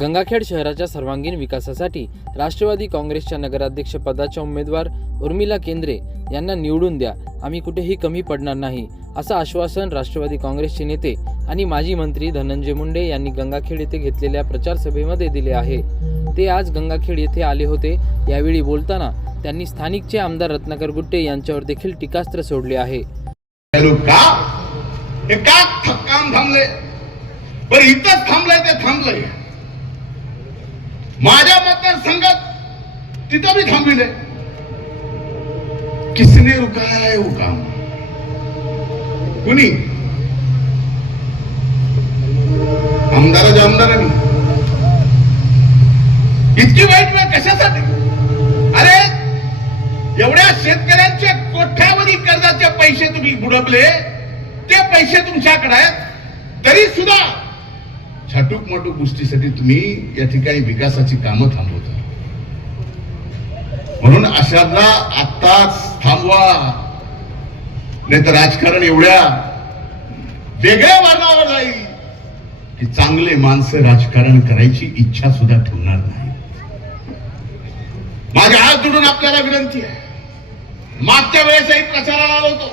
गंगाखेड शहराच्या सर्वांगीण विकासासाठी राष्ट्रवादी काँग्रेसच्या नगराध्यक्ष पदाच्या उमेदवार उर्मिला केंद्रे यांना निवडून द्या. आम्ही कुठेही कमी पडणार नाही असं आश्वासन राष्ट्रवादी काँग्रेसचे नेते आणि माजी मंत्री धनंजय मुंडे यांनी गंगाखेड येथे घेतलेल्या प्रचार सभेमध्ये दिले आहे. ते आज गंगाखेड येथे आले होते. यावेळी बोलताना त्यांनी स्थानिकचे आमदार रत्नाकर गुट्टे यांच्यावर देखील टीकास्त्र सोडले आहे. का? थांबले पण इथंच थांबलंय ते थांबलंय. माझ्या मतदारसंघात तिथं मी थांबविले किसने रुकाय है काम कुणी? आमदाराच्या म्हणजे आमदारांनी. इतकी वाईट वेळ कशासाठी? अरे एवढ्या शेतकऱ्यांचे कोठ्यावधी कर्जाचे पैसे तुम्ही बुडवले ते पैसे तुमच्याकडे आहेत. छाटूक माटूक गोष्टीसाठी तुम्ही या ठिकाणी विकासाची कामं थांबवता. म्हणून अशांना आत्ताच थांबवा. नाही तर राजकारण एवढ्या वेगळ्या वर्णावर जाईल की चांगले माणसं राजकारण करायची इच्छा सुद्धा ठेवणार नाही. माझ्या हात जोडून आपल्याला विनंती आहे. मागच्या वेळेसही प्रचाराला आलो होतो.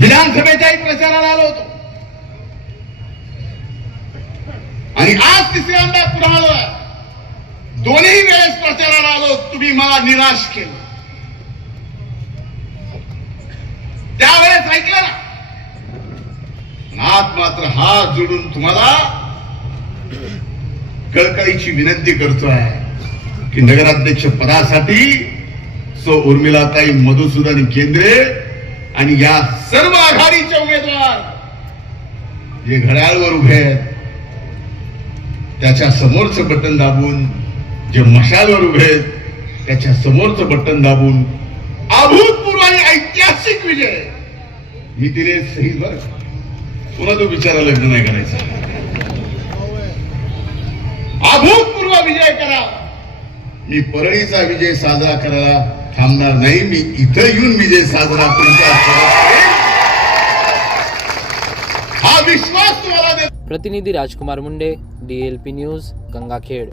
विधानसभेच्याही प्रचाराला आलो होतो आणि आज तिसऱ्यांदा पुन्हा आलोय दोन्ही वेळेस प्रचाराला आलो तुम्ही मला निराश केलं. त्यावेळेस ऐकलं ना? नाथ मात्र हात जोडून तुम्हाला कळकळीची विनंती करतोय की नगराध्यक्ष पदासाठी सो उर्मिलाताई मधुसूदन केंद्रे आणि या सर्व आघाडीचे उमेदवार जे घड्याळवर उभे आहेत त्याच्या समोरचं बटन दाबून जे मशालवर उभे आहेत त्याच्या समोरचं बटन दाबून अभूतपूर्व आणि ऐतिहासिक विजय. मी तिने सही बर पुन्हा तो विचारा लग्न नाही करायचा. अभूतपूर्व विजय करा. मी परळीचा विजय साजरा करायला थांबणार नाही. मी इथं येऊन विजय साजरा तुमचा हा विश्वास तुम्हाला प्रतिनिधी Rajkumar Munde D L P news Gangakhed.